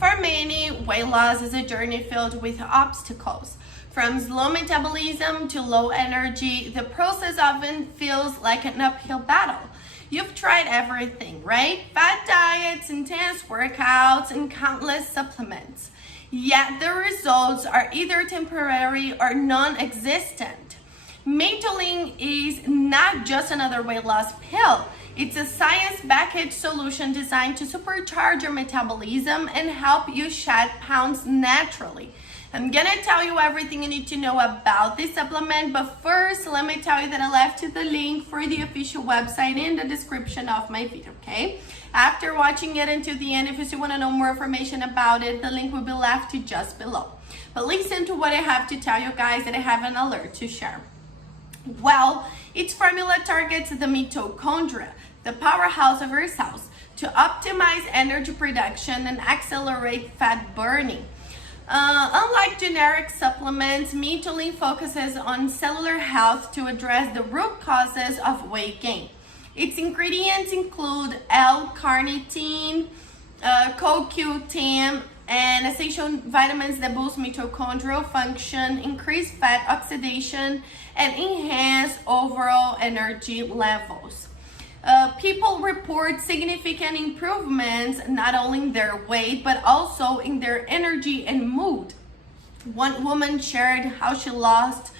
For many, weight loss is a journey filled with obstacles. From slow metabolism to low energy, the process often feels like an uphill battle. You've tried everything, right? Fat diets, intense workouts, and countless supplements. Yet the results are either temporary or non-existent. Mitolyn is not just another weight loss pill. It's a science-backed solution designed to supercharge your metabolism and help you shed pounds naturally. I'm gonna tell you everything you need to know about this supplement, but first let me tell you that I left the link for the official website in the description of my video, okay? After watching it until the end, if you still wanna know more information about it, the link will be left just below. But listen to what I have to tell you guys, and I have an alert to share. Well, its formula targets the mitochondria, the powerhouse of your cells, to optimize energy production and accelerate fat burning. Unlike generic supplements, Mitolyn focuses on cellular health to address the root causes of weight gain. Its ingredients include L-carnitine, CoQ10, and essential vitamins that boost mitochondrial function, increase fat oxidation, and enhance overall energy levels. People report significant improvements not only in their weight but also in their energy and mood. One woman shared how she lost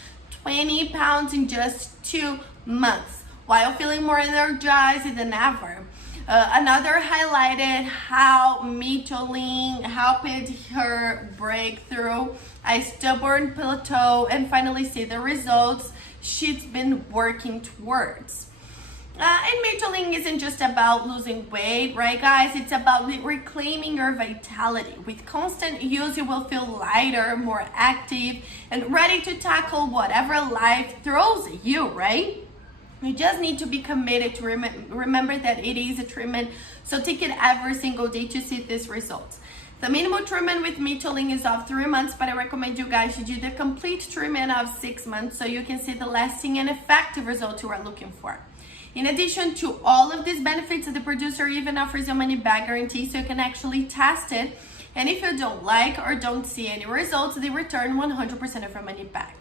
20 pounds in just 2 months while feeling more energized than ever. Another highlighted how Mitolyn helped her break through a stubborn plateau and finally see the results she's been working towards. And Mitolyn isn't just about losing weight, right guys? It's about reclaiming your vitality. With constant use, you will feel lighter, more active, and ready to tackle whatever life throws at you, right? You just need to be committed to remember that it is a treatment, so take it every single day to see these results. The minimal treatment with Mitolyn is of 3 months, but I recommend you guys to do the complete treatment of 6 months so you can see the lasting and effective results you are looking for. In addition to all of these benefits, the producer even offers a money-back guarantee so you can actually test it. And if you don't like or don't see any results, they return 100% of your money back.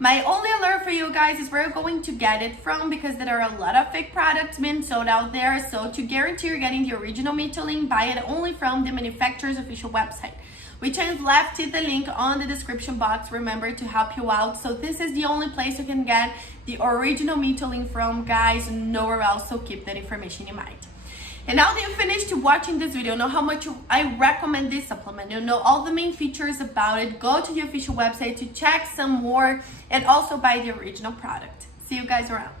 My only alert for you guys is where you're going to get it from, because there are a lot of fake products being sold out there. So to guarantee you're getting the original Mitolyn, buy it only from the manufacturer's official website, which I've left the link on the description box, remember, to help you out. So this is the only place you can get the original Mitolyn from, guys, nowhere else, so keep that information in mind. And now that you've finished watching this video, know how much I recommend this supplement, you know all the main features about it, go to the official website to check some more and also buy the original product. See you guys around.